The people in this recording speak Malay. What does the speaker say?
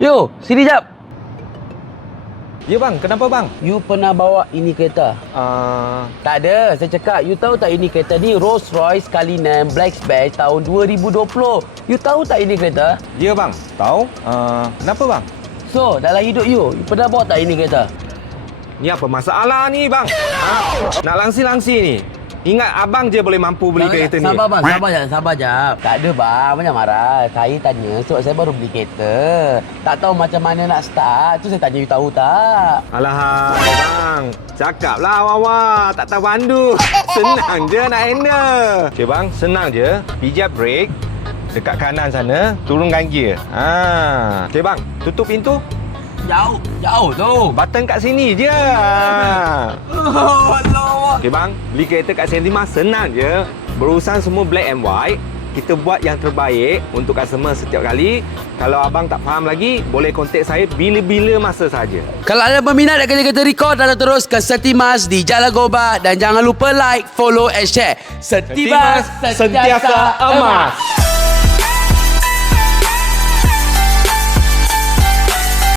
Yo, sini jap. Ya bang, kenapa bang? You pernah bawa ini kereta? Tak ada. Saya cakap, you tahu tak ini kereta ni Rolls Royce Cullinan Black Badge tahun 2020. You tahu tak ini kereta? Ya bang, tahu. Kenapa bang? So, dalam hidup you pernah bawa tak ini kereta? Ni apa masalah ni bang? Nak langsi-langsi ni. Ingat abang je boleh mampu beli kereta ni. Sabar bang, sabar jap. Tak ada bang, banyak marah. Saya tanya sebab saya baru beli kereta. Tak tahu macam mana nak start. Tu saya tanya you tahu tak? Alahai bang, cakaplah awak-awak. Tak tahu pandu. Senang je nak handle. Okay bang, senang je. Pijat brake. Dekat kanan sana, turunkan gear. Okay bang, tutup pintu. Jauh tu. Button kat sini je. Oh, Allah. Okay bang, beli kereta kat Sentima senang je. Berurusan semua black and white. Kita buat yang terbaik untuk customer setiap kali. Kalau abang tak faham lagi, boleh kontak saya bila-bila masa saja. Kalau anda berminat nak kereta record, anda terus ke Setimas di Jalan Gobat. Dan jangan lupa like, follow and share. Setimas, Sentiasa emas.